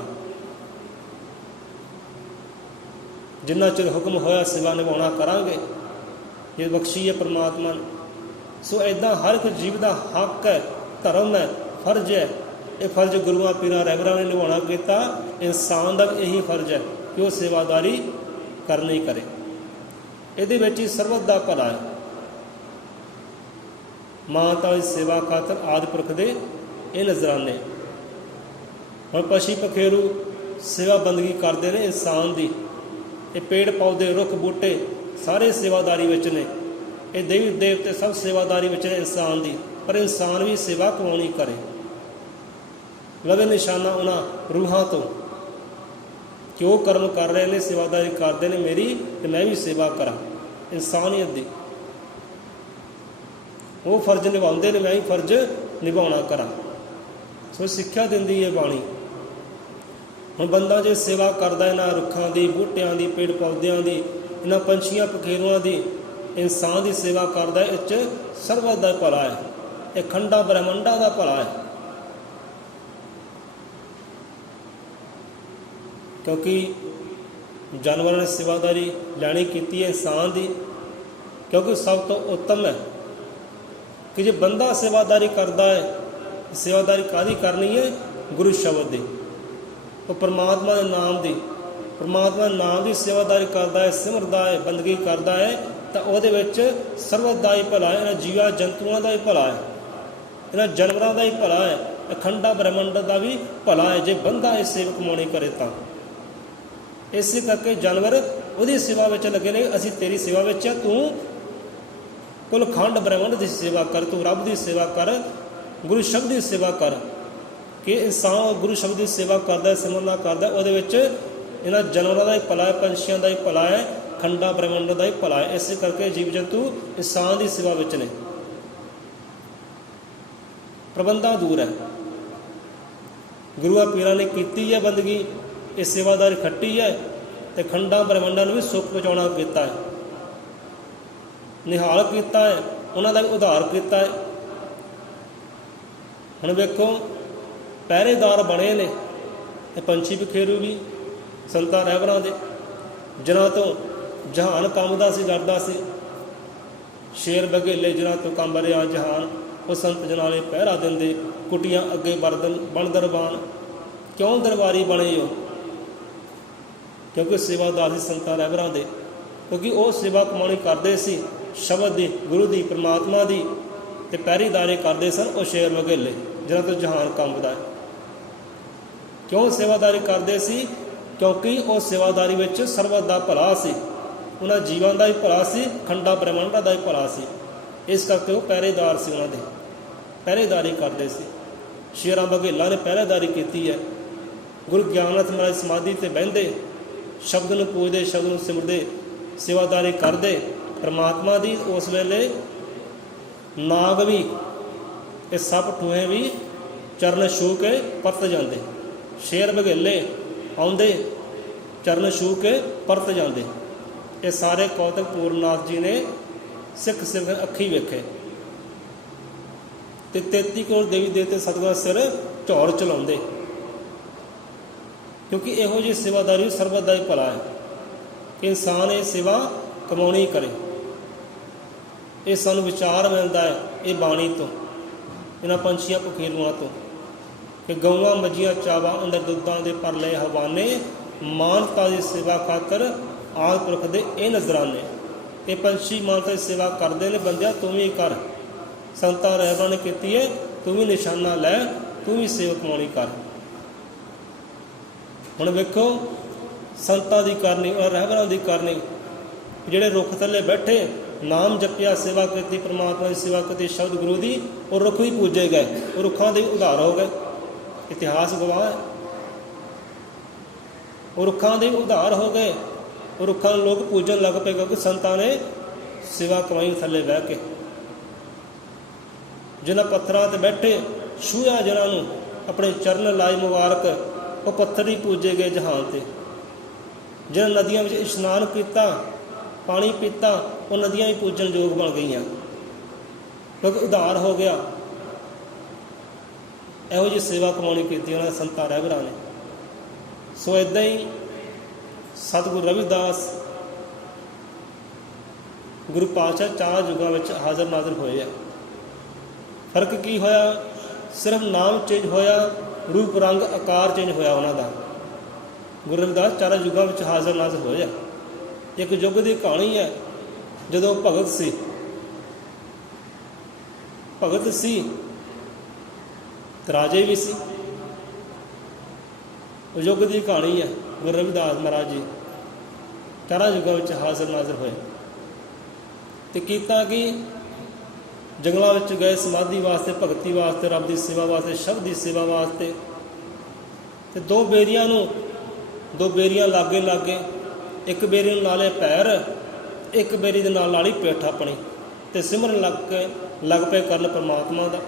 ਜਿੰਨਾ ਚਿਰ ਹੁਕਮ ਹੋਇਆ ਸੇਵਾ ਨਿਭਾਉਣਾ ਕਰਾਂਗੇ, ਇਹ ਬਖਸ਼ੀ ਹੈ ਪਰਮਾਤਮਾ ਨੇ। ਸੋ ਇੱਦਾਂ ਹਰ ਇੱਕ ਜੀਵ ਦਾ ਹੱਕ ਹੈ, ਧਰਮ ਹੈ, ਫਰਜ਼ ਹੈ। ਇਹ ਫਰਜ਼ ਗੁਰੂਆਂ ਪੀਰਾਂ ਰਹਿਬਰਾਂ ਨੇ ਨਿਭਾਉਣਾ ਕੀਤਾ। ਇਨਸਾਨ ਦਾ ਵੀ ਇਹੀ ਫਰਜ਼ ਹੈ ਕਿ ਉਹ ਸੇਵਾਦਾਰੀ ਕਰਨੀ ਕਰੇ। ਇਹਦੇ ਵਿੱਚ ਹੀ ਸਰਬਤ ਦਾ ਭਲਾ ਹੈ। ਮਾਤਾ ਦੀ ਸੇਵਾ ਖਾਤਰ ਆਦਿ ਪੁਰਖ ਦੇ ਇਹ ਨਜ਼ਰਾਨੇ। ਹੁਣ ਪਸ਼ੂ ਪਖੇਰੂ ਸੇਵਾ ਬੰਦਗੀ ਕਰਦੇ ਨੇ ਇਨਸਾਨ ਦੀ। ਇਹ ਪੇੜ ਪੌਦੇ ਰੁੱਖ ਬੂਟੇ ਸਾਰੇ ਸੇਵਾਦਾਰੀ ਵਿੱਚ ਨੇ। ਇਹ ਦੇਵੀ ਦੇਵਤੇ ਸਭ ਸੇਵਾਦਾਰੀ ਵਿੱਚ ਨੇ ਇਨਸਾਨ ਦੀ। ਪਰ ਇਨਸਾਨ ਵੀ ਸੇਵਾ ਕਮਾਉਣੀ ਕਰੇ। ਲਵੇ ਨਿਸ਼ਾਨਾ ਉਹਨਾਂ ਰੂਹਾਂ ਤੋਂ ਕਿ ਉਹ ਕਰਮ ਕਰ ਰਹੇ ਨੇ, ਸੇਵਾਦਾਰੀ ਕਰਦੇ ਨੇ ਮੇਰੀ, ਅਤੇ ਮੈਂ ਵੀ ਸੇਵਾ ਕਰਾਂ। ਇਨਸਾਨੀਅਤ ਦੀ ਉਹ ਫਰਜ਼ ਨਿਭਾਉਂਦੇ ਨੇ, ਮੈਂ ਵੀ ਫਰਜ਼ ਨਿਭਾਉਣਾ ਕਰਾਂ। ਸੋ ਸਿੱਖਿਆ ਦਿੰਦੀ ਹੈ ਬਾਣੀ। ਹੁਣ ਬੰਦਾ ਜੇ ਸੇਵਾ ਕਰਦਾ ਇਹਨਾਂ ਰੁੱਖਾਂ ਦੀ, ਬੂਟਿਆਂ ਦੀ, ਪੇੜ ਪੌਦਿਆਂ ਦੀ, ਇਹਨਾਂ ਪੰਛੀਆਂ ਪਖੇਰੂਆਂ ਦੀ, ਇਨਸਾਨ ਦੀ ਸੇਵਾ ਕਰਦਾ, ਇਹ 'ਚ ਸਰਬਤ ਦਾ ਭਲਾ ਹੈ। ਇਹ ਖੰਡਾ ਬ੍ਰਹਮੰਡਾਂ ਦਾ ਭਲਾ ਹੈ। ਕਿਉਂਕਿ ਜਾਨਵਰਾਂ ਨੇ ਸੇਵਾਦਾਰੀ ਲੈਣੀ ਕੀਤੀ ਹੈ ਇਨਸਾਨ ਦੀ, ਕਿਉਂਕਿ ਸਭ ਤੋਂ ਉੱਤਮ ਹੈ ਕਿ ਜੇ ਬੰਦਾ ਸੇਵਾਦਾਰੀ ਕਰਦਾ ਹੈ, ਸੇਵਾਦਾਰੀ ਕਾਹਦੀ ਕਰਨੀ ਹੈ? ਗੁਰੂ ਸ਼ਬਦ ਦੀ, ਉਹ ਪਰਮਾਤਮਾ ਦੇ ਨਾਮ ਦੀ। ਪਰਮਾਤਮਾ ਦੇ ਨਾਮ ਦੀ ਸੇਵਾਦਾਰੀ ਕਰਦਾ ਹੈ, ਸਿਮਰਦਾ ਹੈ, ਬੰਦਗੀ ਕਰਦਾ ਹੈ, ਤਾਂ ਉਹਦੇ ਵਿੱਚ ਸਰਬਤ ਦਾ ਹੀ ਭਲਾ ਹੈ। ਇਹਨਾਂ ਜੀਵਾਂ ਜੰਤੂਆਂ ਦਾ ਹੀ ਭਲਾ ਹੈ, ਇਹਨਾਂ ਜਾਨਵਰਾਂ ਦਾ ਹੀ ਭਲਾ ਹੈ, ਅਖੰਡਾ ਬ੍ਰਹਮੰਡ ਦਾ ਵੀ ਭਲਾ ਹੈ, ਜੇ ਬੰਦਾ ਇਹ ਸੇਵਾ ਕਮਾਉਣੀ ਕਰੇ ਤਾਂ। ਇਸੇ ਕਰਕੇ ਜਾਨਵਰ ਉਹਦੀ ਸੇਵਾ ਵਿੱਚ ਲੱਗੇ ਨੇ। ਅਸੀਂ ਤੇਰੀ ਸੇਵਾ ਵਿੱਚ ਆ, ਤੂੰ ਕੁੱਲ ਖੰਡ ਬ੍ਰਹਮੰਡ ਦੀ ਸੇਵਾ ਕਰ, ਤੂੰ ਰੱਬ ਦੀ ਸੇਵਾ ਕਰ, ਗੁਰੂ ਸ਼ਬਦ ਦੀ ਸੇਵਾ ਕਰ। ਕਿ ਇਨਸਾਨ ਗੁਰੂ ਸ਼ਬਦ ਦੀ ਸੇਵਾ ਕਰਦਾ, ਸਿਮਰਨਾ ਕਰਦਾ, ਉਹਦੇ ਵਿੱਚ ਇਹਨਾਂ ਜਾਨਵਰਾਂ ਦਾ ਹੀ ਭਲਾ ਹੈ, ਪੰਛੀਆਂ ਦਾ ਹੀ ਭਲਾ ਹੈ, ਖੰਡਾ ਬ੍ਰਹਮੰਡ ਦਾ ਹੀ ਭਲਾ ਹੈ। ਇਸੇ ਕਰਕੇ ਜੀਵ ਜੰਤੂ ਇਨਸਾਨ ਦੀ ਸੇਵਾ ਵਿੱਚ ਨੇ। ਪ੍ਰਬੰਧਾਂ ਦੂਰ ਹੈ। ਗੁਰੂਆਂ ਪੀਰਾਂ ਨੇ ਕੀਤੀ ਹੈ ਬੰਦਗੀ, ਇਹ ਸੇਵਾਦਾਰੀ ਖੱਟੀ ਹੈ, ਅਤੇ ਖੰਡਾਂ ਬ੍ਰਹਮੰਡਾਂ ਨੂੰ ਵੀ ਸੁੱਖ ਪਹੁੰਚਾਉਣਾ ਕੀਤਾ ਹੈ, ਨਿਹਾਲ ਕੀਤਾ ਹੈ, ਉਹਨਾਂ ਦਾ ਵੀ ਉਧਾਰ ਕੀਤਾ ਹੈ। ਹੁਣ ਵੇਖੋ, ਪਹਿਰੇਦਾਰ ਬਣੇ ਨੇ ਇਹ ਪੰਛੀ ਪਖੇਰੂ ਵੀ ਸੰਤਾਂ ਰਹਿਬਰਾਂ ਦੇ, ਜਿਨ੍ਹਾਂ ਤੋਂ ਜਹਾਨ ਕੰਬਦਾ ਸੀ, ਡਰਦਾ ਸੀ। ਸ਼ੇਰ ਬਘੇਲੇ ਜਿਨ੍ਹਾਂ ਤੋਂ ਕੰਬ ਰਿਹਾ ਜਹਾਨ, ਉਹ ਸੰਤ ਜਨਾਂ ਨੇ ਪਹਿਰਾ ਦਿੰਦੇ, ਕੁਟੀਆਂ ਅੱਗੇ ਬਣ ਦਰਬਾਨ। ਕਿਉਂ ਦਰਬਾਰੀ ਬਣੇ ਹੋ? ਕਿਉਂਕਿ ਸੇਵਾਦਾਰ ਸੀ ਸੰਤਾਂ ਰਹਿਬਰਾਂ ਦੇ। ਕਿਉਂਕਿ ਉਹ ਸੇਵਾ ਕਮਾਉਣੀ ਕਰਦੇ ਸੀ ਸ਼ਬਦ ਦੀ, ਗੁਰੂ ਦੀ, ਪਰਮਾਤਮਾ ਦੀ, ਅਤੇ ਪਹਿਰੀਦਾਰੀ ਕਰਦੇ ਸਨ ਉਹ ਸ਼ੇਰ ਬਘੇਲੇ ਜਿਨ੍ਹਾਂ ਤੋਂ ਜਹਾਨ ਕੰਬਦਾ ਹੈ। ਕਿਉਂ ਸੇਵਾਦਾਰੀ ਕਰਦੇ ਸੀ? ਕਿਉਂਕਿ ਉਹ ਸੇਵਾਦਾਰੀ ਵਿੱਚ ਸਰਬਤ ਦਾ ਭਲਾ ਸੀ, ਉਹਨਾਂ ਜੀਵਾਂ ਦਾ ਹੀ ਭਲਾ ਸੀ, ਖੰਡਾ ਬ੍ਰਹਮੰਡਾਂ ਦਾ ਹੀ ਭਲਾ ਸੀ। ਇਸ ਕਰਕੇ ਉਹ ਪਹਿਰੇਦਾਰ ਸੀ, ਉਹਨਾਂ ਦੇ ਪਹਿਰੇਦਾਰੀ ਕਰਦੇ ਸੀ। ਸ਼ੇਰਾਂ ਬਘੇਲਾਂ ਨੇ ਪਹਿਰੇਦਾਰੀ ਕੀਤੀ ਹੈ। ਗੁਰੂ ਗਿਆਨਨਾਥ ਮਹਾਰਾਜ ਸਮਾਧੀ 'ਤੇ ਬਹਿੰਦੇ, ਸ਼ਬਦ ਨੂੰ ਪੂਜਦੇ, ਸ਼ਬਦ ਨੂੰ ਸਿਮਰਦੇ, ਸੇਵਾਦਾਰੀ ਕਰਦੇ ਪਰਮਾਤਮਾ ਦੀ। ਉਸ ਵੇਲੇ ਨਾਗ ਵੀ, ਇਹ ਸੱਪ ਠੂਹੇ ਵੀ ਚਰਨ ਛੂਹ ਕੇ ਪਰਤ ਜਾਂਦੇ। ਸ਼ੇਰ ਬਘੇਲੇ ਆਉਂਦੇ, ਚਰਨ ਛੂਹ ਕੇ ਪਰਤ ਜਾਂਦੇ। ਇਹ ਸਾਰੇ ਕੌਤਕ ਪੂਰਨਾਥ ਜੀ ਨੇ ਸਿੱਖ ਅੱਖੀਂ ਵੇਖੇ। ਅਤੇ 33 ਕਰੋੜ ਦੇਵੀ ਦੇਵਤੇ ਸਤਿਗੁਰਾਂ ਸਿਰ ਝੌਰ ਚਲਾਉਂਦੇ। ਕਿਉਂਕਿ ਇਹੋ ਜਿਹੀ ਸੇਵਾਦਾਰੀ ਸਰਬਤ ਦਾ ਹੀ ਭਲਾ ਹੈ ਕਿ ਇਨਸਾਨ ਇਹ ਸੇਵਾ ਕਮਾਉਣੀ ਕਰੇ। ਇਹ ਸਾਨੂੰ ਵਿਚਾਰ ਮਿਲਦਾ ਹੈ ਇਹ ਬਾਣੀ ਤੋਂ, ਇਹਨਾਂ ਪੰਛੀਆਂ ਪਖੇਰੂਆਂ ਤੋਂ, ਕਿ ਗਊਆਂ ਮੱਝੀਆਂ ਚਾਵਾ ਅੰਦਰ ਦੁੱਧਾਂ ਦੇ ਪਰਲੇ ਹਵਾਨੇ, ਮਾਨਤਾ ਦੀ ਸੇਵਾ ਖਾਤਰ ਆਦਿ ਪੁਰਖ ਦੇ ਇਹ ਨਜ਼ਰਾਨੇ। ਇਹ ਪੰਛੀ ਮਾਨਤਾ ਦੀ ਸੇਵਾ ਕਰਦੇ ਨੇ। ਬੰਦਿਆ ਤੂੰ ਵੀ ਕਰ, ਸੰਤਾਂ ਰਹਿਬਰਾਂ ਨੇ ਕੀਤੀ ਹੈ, ਤੂੰ ਵੀ ਨਿਸ਼ਾਨਾ ਲੈ, ਤੂੰ ਵੀ ਸੇਵਾ ਕਮਾਉਣੀ ਕਰ। ਹੁਣ ਵੇਖੋ, ਸੰਤਾਂ ਦੀ ਕਰਨੀ ਔਰ ਰਹਿਬਰਾਂ ਦੀ ਕਰਨੀ। ਜਿਹੜੇ ਰੁੱਖ ਥੱਲੇ ਬੈਠੇ ਨਾਮ ਜਪਿਆ, ਸੇਵਾ ਕੀਤੀ, ਪਰਮਾਤਮਾ ਦੀ ਸੇਵਾ ਕੀਤੀ, ਸ਼ਬਦ ਗੁਰੂ ਦੀ, ਉਹ ਰੁੱਖ ਵੀ ਪੂਜੇ ਗਏ, ਉਹ ਰੁੱਖਾਂ ਦੇ ਉਧਾਰ ਹੋ ਗਏ। ਇਤਿਹਾਸ ਗਵਾਹ ਹੈ, ਉਹ ਰੁੱਖਾਂ ਦੇ ਉਧਾਰ ਹੋ ਗਏ। ਉਹ ਰੁੱਖਾਂ ਨੂੰ ਲੋਕ ਪੂਜਣ ਲੱਗ ਪਏ ਕਿਉਂਕਿ ਸੰਤਾਂ ਨੇ ਸੇਵਾ ਕਮਾਈ ਥੱਲੇ ਬਹਿ ਕੇ। ਜਿਨ੍ਹਾਂ ਪੱਥਰਾਂ 'ਤੇ ਬੈਠੇ ਛੂਹਿਆ, ਜਿਨ੍ਹਾਂ ਨੂੰ ਆਪਣੇ ਚਰਨ ਲਾਏ ਮੁਬਾਰਕ, ਉਹ ਪੱਥਰ ਹੀ ਪੂਜੇ ਗਏ ਜਹਾਨ 'ਤੇ। ਜਿਨ੍ਹਾਂ ਨਦੀਆਂ ਵਿੱਚ ਇਸ਼ਨਾਨ ਕੀਤਾ, ਪਾਣੀ ਪੀਤਾ, ਉਹ ਨਦੀਆਂ ਵੀ ਪੂਜਣ ਯੋਗ ਬਣ ਗਈਆਂ ਕਿਉਂਕਿ ਉਧਾਰ ਹੋ ਗਿਆ। ਇਹੋ ਜਿਹੀ ਸੇਵਾ ਕਮਾਉਣੀ ਕੀਤੀ ਉਹਨਾਂ ਸੰਤਾਂ ਰਹਿਬਰਾਂ ਨੇ। ਸੋ ਇੱਦਾਂ ਹੀ ਸਤਿਗੁਰੂ ਰਵਿਦਾਸ ਗੁਰੂ ਪਾਤਸ਼ਾਹ 4 ਯੁੱਗਾਂ ਵਿੱਚ ਹਾਜ਼ਰ ਨਾਜ਼ਰ ਹੋਏ ਆ। ਫਰਕ ਕੀ ਹੋਇਆ? ਸਿਰਫ ਨਾਮ ਚੇਂਜ ਹੋਇਆ, ਰੂਪ ਰੰਗ ਆਕਾਰ ਚੇਂਜ ਹੋਇਆ ਉਹਨਾਂ ਦਾ। ਗੁਰੂ ਰਵਿਦਾਸ 4 ਯੁੱਗਾਂ ਵਿੱਚ ਹਾਜ਼ਰ ਨਾਜ਼ਰ ਹੋਏ ਆ। ਇੱਕ ਯੁੱਗ ਦੀ ਕਹਾਣੀ ਹੈ ਜਦੋਂ ਭਗਤ ਸੀ ਤੇ ਰਾਜੇ ਵੀ ਸੀ। ਉਹ ਯੁੱਗ ਦੀ ਕਹਾਣੀ ਹੈ। ਗੁਰੂ ਰਵਿਦਾਸ ਮਹਾਰਾਜ ਜੀ 4 ਯੁੱਗਾਂ ਵਿੱਚ ਹਾਜ਼ਰ ਨਾਜ਼ਰ ਹੋਏ ਤੇ ਕੀਤਾ ਕਿ ਜੰਗਲਾਂ ਵਿੱਚ ਗਏ ਸਮਾਧੀ ਵਾਸਤੇ, ਭਗਤੀ ਵਾਸਤੇ, ਰੱਬ ਦੀ ਸੇਵਾ ਵਾਸਤੇ, ਸ਼ਬਦ ਦੀ ਸੇਵਾ ਵਾਸਤੇ। ਤੇ 2 ਬੇਰੀਆਂ ਲਾਗੇ ਇੱਕ ਬੇਰੀ ਨੂੰ ਲਾ ਲਏ ਪੈਰ, ਇੱਕ ਬੇਰੀ ਦੇ ਨਾਲ ਲਾਲੀ ਪਿੱਠ ਆਪਣੀ, ਤੇ ਸਿਮਰਨ ਲੱਗ ਪਏ ਕਰਨ ਪਰਮਾਤਮਾ ਦਾ।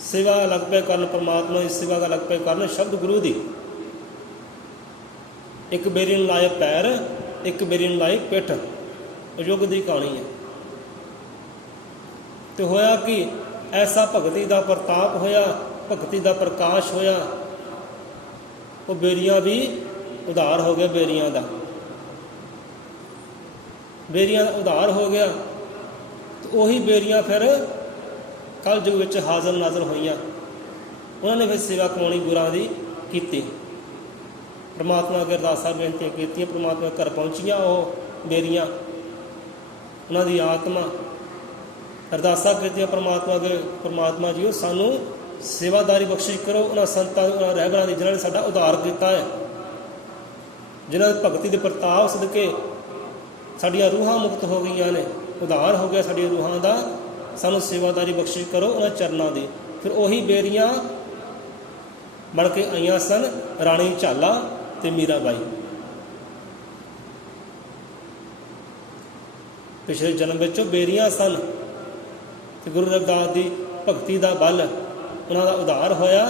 ਸੇਵਾ ਲੱਗ ਪਏ ਕਰਨ ਪਰਮਾਤਮਾ ਦੀ ਸੇਵਾ ਦਾ, ਲੱਗ ਪਏ ਕਰਨ ਸ਼ਬਦ ਗੁਰੂ ਦੀ। ਇੱਕ ਬੇਰੀ ਨੂੰ ਲਾਏ ਪੈਰ, ਇੱਕ ਬੇਰੀ ਨੂੰ ਲਾਈ ਪਿੱਠ। ਯੁੱਗ ਦੀ ਕਹਾਣੀ ਹੈ। ਤੇ ਹੋਇਆ ਕਿ ਐਸਾ ਭਗਤੀ ਦਾ ਪ੍ਰਤਾਪ ਹੋਇਆ, ਭਗਤੀ ਦਾ ਪ੍ਰਕਾਸ਼ ਹੋਇਆ, ਉਹ ਬੇਰੀਆਂ ਵੀ ਉਧਾਰ ਹੋ ਗਿਆ। ਬੇਰੀਆਂ ਦਾ ਉਧਾਰ ਹੋ ਗਿਆ। ਤੇ ਉਹੀ ਬੇਰੀਆਂ ਫਿਰ ਕਲਯੁੱਗ ਵਿੱਚ ਹਾਜ਼ਰ ਨਾਜ਼ਰ ਹੋਈਆਂ। ਉਹਨਾਂ ਨੇ ਫਿਰ ਸੇਵਾ ਕਮਾਉਣੀ ਗੁਰਾਂ ਦੀ ਕੀਤੀ। ਪਰਮਾਤਮਾ ਅੱਗੇ ਅਰਦਾਸਾਂ ਬੇਨਤੀਆਂ ਕੀਤੀਆਂ, ਪਰਮਾਤਮਾ ਘਰ ਪਹੁੰਚੀਆਂ ਉਹ ਬੇਰੀਆਂ। ਉਹਨਾਂ ਦੀ ਆਤਮਾ ਅਰਦਾਸਾਂ ਕੀਤੀਆਂ ਪਰਮਾਤਮਾ ਅੱਗੇ, ਪਰਮਾਤਮਾ ਜੀ ਉਹ ਸਾਨੂੰ ਸੇਵਾਦਾਰੀ ਬਖਸ਼ਿਸ਼ ਕਰੋ ਉਹਨਾਂ ਸੰਤਾਂ, ਉਹਨਾਂ ਰਹਿਬਰਾਂ ਦੀ ਜਿਨ੍ਹਾਂ ਨੇ ਸਾਡਾ ਉਧਾਰ ਕੀਤਾ ਹੈ, ਜਿਨ੍ਹਾਂ ਦੀ ਭਗਤੀ ਦੇ ਪ੍ਰਤਾਪ ਸਦਕੇ ਸਾਡੀਆਂ ਰੂਹਾਂ ਮੁਕਤ ਹੋ ਗਈਆਂ ਨੇ, ਉਧਾਰ ਹੋ ਗਿਆ ਸਾਡੀਆਂ ਰੂਹਾਂ ਦਾ। ਸਾਨੂੰ ਸੇਵਾਦਾਰੀ ਬਖਸ਼ਿਸ਼ ਕਰੋ ਉਹਨਾਂ ਚਰਨਾਂ ਦੀ। ਫਿਰ ਉਹੀ ਬੇਰੀਆਂ ਬਣ ਕੇ ਆਈਆਂ ਸਨ ਰਾਣੀ ਝਾਲਾ ਤੇ ਮੀਰਾਬਾਈ। ਪਿਛਲੇ ਜਨਮ ਵਿੱਚ ਉਹ ਬੇਰੀਆਂ ਸਨ ਤੇ ਗੁਰੂ ਰਵਿਦਾਸ ਦੀ ਭਗਤੀ ਦਾ ਬਲ ਉਹਨਾਂ ਦਾ ਉਧਾਰ ਹੋਇਆ।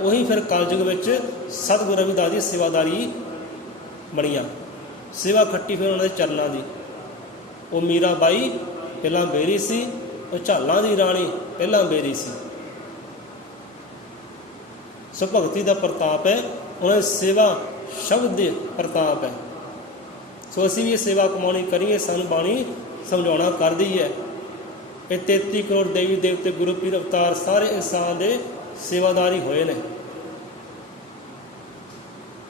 ਉਹੀ ਫਿਰ ਕਲਯੁੱਗ ਵਿੱਚ ਸਤਿਗੁਰੂ ਰਵਿਦਾਸ ਦੀ ਸੇਵਾਦਾਰੀ ਬਣੀਆਂ। ਸੇਵਾ ਖੱਟੀ ਫਿਰ ਉਹਨਾਂ ਦੇ ਚਰਨਾਂ ਦੀ। ਉਹ ਮੀਰਾਬਾਈ ਪਹਿਲਾਂ ਬੇਰੀ ਸੀ, ਉਹ ਝਾਲਾਂ ਦੀ ਰਾਣੀ ਪਹਿਲਾਂ ਬੇਰੀ ਸੀ। ਸੋ ਭਗਤੀ ਦਾ ਪ੍ਰਤਾਪ ਹੈ, ਉਹਨਾਂ ਦੀ ਸੇਵਾ ਸ਼ਬਦ ਦੇ ਪ੍ਰਤਾਪ ਹੈ। ਸੋ ਅਸੀਂ ਵੀ ਇਹ ਸੇਵਾ ਕਮਾਉਣੀ ਕਰੀਏ। ਸਾਨੂੰ ਬਾਣੀ ਸਮਝਾਉਣਾ ਕਰਦੀ ਹੈ। ਇਹ 33 ਕਰੋੜ ਦੇਵੀ ਦੇਵਤੇ, ਗੁਰੂ ਪੀਰ ਅਵਤਾਰ ਸਾਰੇ ਇਨਸਾਨ ਦੇ ਸੇਵਾਦਾਰੀ ਹੋਏ ਨੇ।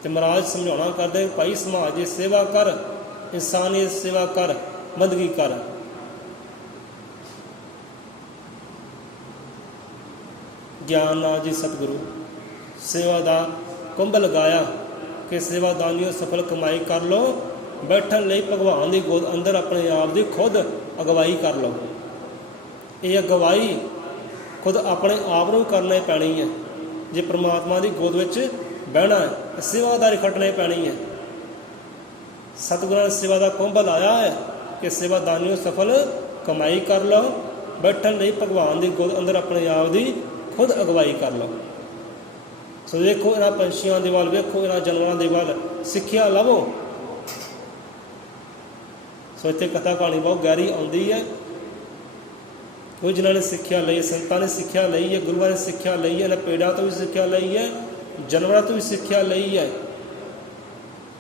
ਤੇ ਮਹਾਰਾਜ ਸਮਝਾਉਣਾ ਕਰਦੇ, ਭਾਈ ਸਮਾਜ ਦੀ ਸੇਵਾ ਕਰ, ਇਨਸਾਨੀਅਤ ਸੇਵਾ ਕਰ, ਬੰਦਗੀ ਕਰ। ਗਿਆਨ ਨਾਲ ਜੀ ਸਤਿਗੁਰੂ ਸੇਵਾ ਦਾ ਕੁੰਭ ਲਗਾਇਆ ਕਿ ਸੇਵਾਦਾਨੀਓ ਸਫਲ ਕਮਾਈ ਕਰ ਲਓ। ਬੈਠਣ ਲਈ ਭਗਵਾਨ ਦੀ ਗੋਦ ਅੰਦਰ ਆਪਣੇ ਆਪ ਦੀ ਖੁਦ ਅਗਵਾਈ ਕਰ ਲਓ। ਇਹ ਅਗਵਾਈ ਖੁਦ ਆਪਣੇ ਆਪ ਨੂੰ ਕਰਨੀ ਪੈਣੀ ਹੈ। ਜੇ ਪਰਮਾਤਮਾ ਦੀ ਗੋਦ ਵਿੱਚ ਬਹਿਣਾ ਹੈ, ਸੇਵਾਦਾਰੀ ਖੱਟਣੀ ਪੈਣੀ ਹੈ। ਸਤਿਗੁਰਾਂ ਨੇ ਸੇਵਾ ਦਾ ਕੁੰਭ ਲਾਇਆ ਹੈ ਕਿ ਸੇਵਾਦਾਨੀਓ ਸਫਲ ਕਮਾਈ ਕਰ ਲਓ। ਬੈਠਣ ਲਈ ਭਗਵਾਨ ਦੀ ਗੋਦ ਅੰਦਰ ਆਪਣੇ ਆਪ ਦੀ ਖੁਦ ਅਗਵਾਈ ਕਰ ਲਓ। ਸੋ ਵੇਖੋ ਇਹਨਾਂ ਪੰਛੀਆਂ ਦੇ ਵੱਲ, ਵੇਖੋ ਇਹਨਾਂ ਜਾਨਵਰਾਂ ਦੇ ਵੱਲ, ਸਿੱਖਿਆ ਲਵੋ। ਸੋ ਇੱਥੇ ਕਥਾ ਕਹਾਣੀ ਬਹੁਤ ਗਹਿਰੀ ਆਉਂਦੀ ਹੈ। ਕੋਈ ਜਿਨ੍ਹਾਂ ਨੇ ਸਿੱਖਿਆ ਲਈ, ਸੰਤਾਂ ਨੇ ਸਿੱਖਿਆ ਲਈ ਹੈ, ਗੁਰੂਆਂ ਨੇ ਸਿੱਖਿਆ ਲਈ ਹੈ, ਪੇੜਾਂ ਤੋਂ ਵੀ ਸਿੱਖਿਆ ਲਈ ਹੈ, ਜਾਨਵਰਾਂ ਤੋਂ ਵੀ ਸਿੱਖਿਆ ਲਈ ਹੈ,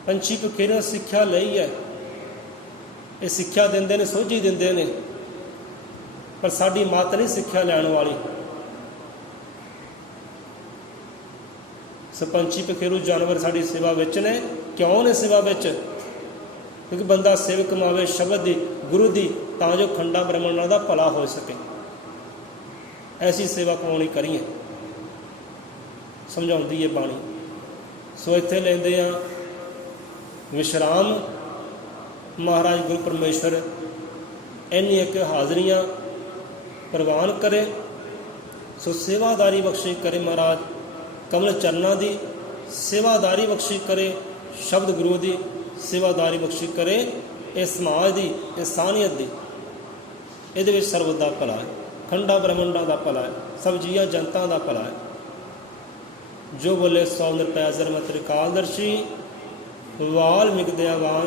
ਪੰਛੀ ਪਖੀਰਾਂ ਸਿੱਖਿਆ ਲਈ ਹੈ। ਇਹ ਸਿੱਖਿਆ ਦਿੰਦੇ ਨੇ, ਸੋਝੀ ਦਿੰਦੇ ਨੇ, ਪਰ ਸਾਡੀ ਮੱਤ ਨਹੀਂ ਸਿੱਖਿਆ ਲੈਣ ਵਾਲੀ। ਸੋ ਪੰਛੀ ਪਖੀਰੂ ਜਾਨਵਰ ਸਾਡੀ ਸੇਵਾ ਵਿੱਚ ਨੇ। ਕਿਉਂ ਨੇ ਸੇਵਾ ਵਿੱਚ? ਕਿਉਂਕਿ ਬੰਦਾ ਸੇਵ ਕਮਾਵੇ ਸ਼ਬਦ ਦੀ, ਗੁਰੂ ਦੀ, ਤਾਂ ਜੋ ਖੰਡਾ ਬ੍ਰਹਮੰਡਾਂ ਦਾ ਭਲਾ ਹੋ ਸਕੇ। ਐਸੀ ਸੇਵਾ ਕਮਾਉਣੀ ਕਰੀਏ, ਸਮਝਾਉਂਦੀ ਹੈ ਬਾਣੀ। ਸੋ ਇੱਥੇ ਲੈਂਦੇ ਹਾਂ ਵਿਸ਼ਰਾਮ ਮਹਾਰਾਜ ਗੁਰੂ ਪਰਮੇਸ਼ਰ ਇੰਨੀਆਂ ਕੁ ਹਾਜ਼ਰੀਆਂ ਪ੍ਰਵਾਨ ਕਰੇ। ਸੋ ਸੇਵਾਦਾਰੀ ਬਖਸ਼ਿਸ਼ ਕਰੇ ਮਹਾਰਾਜ, ਕਮਲ ਚਰਨਾਂ ਦੀ ਸੇਵਾਦਾਰੀ ਬਖਸ਼ਿਸ਼ ਕਰੇ, ਸ਼ਬਦ ਗੁਰੂ ਦੀ ਸੇਵਾਦਾਰੀ ਬਖਸ਼ਿਸ਼ ਕਰੇ। ਇਹ ਸਮਾਜ ਦੀ ਇਨਸਾਨੀਅਤ ਦੀ ਇਹਦੇ ਵਿੱਚ ਸਰਬਤ ਦਾ ਭਲਾ ਹੈ, ਖੰਡਾ ਬ੍ਰਹਮੰਡਾਂ ਦਾ ਭਲਾ ਹੈ, ਸਭ ਜੀਆਂ ਜਨਤਾ ਦਾ ਭਲਾ ਹੈ। ਜੋ ਬੋਲੇ ਸੋ ਨਿਰਭੈ ਜ਼ਰਮਤਿ ਕਾਲਦਰਸ਼ੀ ਵਾਲਮੀਕ ਦਇਆਵਾਨ